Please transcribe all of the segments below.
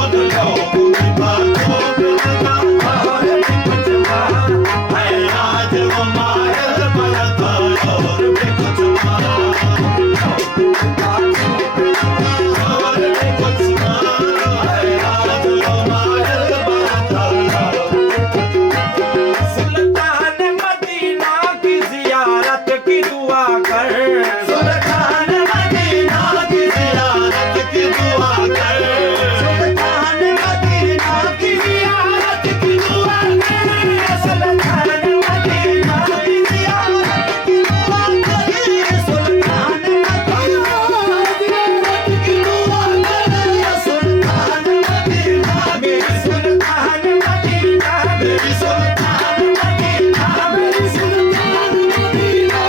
उन लोगों की बातों पे लगा और भी कुछ मार है आज वो मायल बरता और भी कुछ मार और भी कुछ मार है आज वो मायल बरता। सुल्तान मदीना की जियारत की दुआ कर, सुल्तान मदीना की ज़ियारत की दुआ कर, सुल्तान मदीना की जियारत की दुआ कर, सुल्तान मदीना की जियारत की दुआ कर, सुल्तान मदीना की दुआ कर, सुल्तान मदीना मेरी सुल्तान मदीना मेरी सुल्तान मदीना मेरी सुल्तान मदीना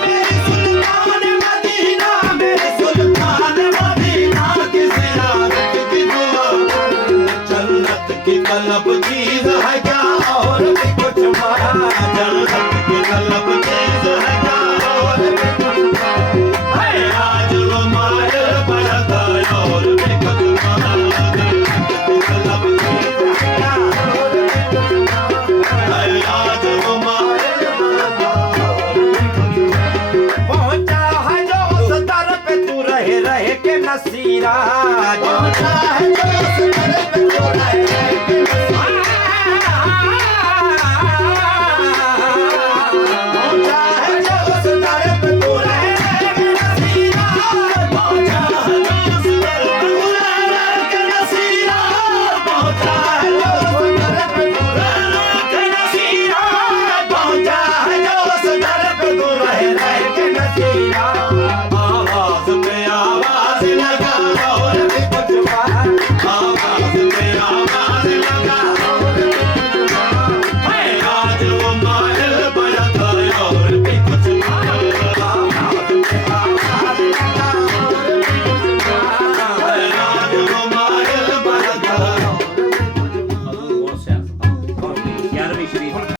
मेरी सुल्तान मदीना मेरी सुल्तान मदीना की ज़ियारत की दुआ कर। जन्नत की तलब चीज़ है क्या और भी कुछ मारा, जन्नत की तलब चीज़ है क्या और भी कुछ मारा है आज वो मायल बरता और भी कुछ मारा, जन्नत की तलब चीज़ है क्या और भी कुछ मारा है आज वो मायल बरता और भी कुछ मारा। पहुंचा है जो उस दर पे तू रहे रहे के नसीरा, पहुंचा है जो उस दर पे तू रहे रहे के नसीरा,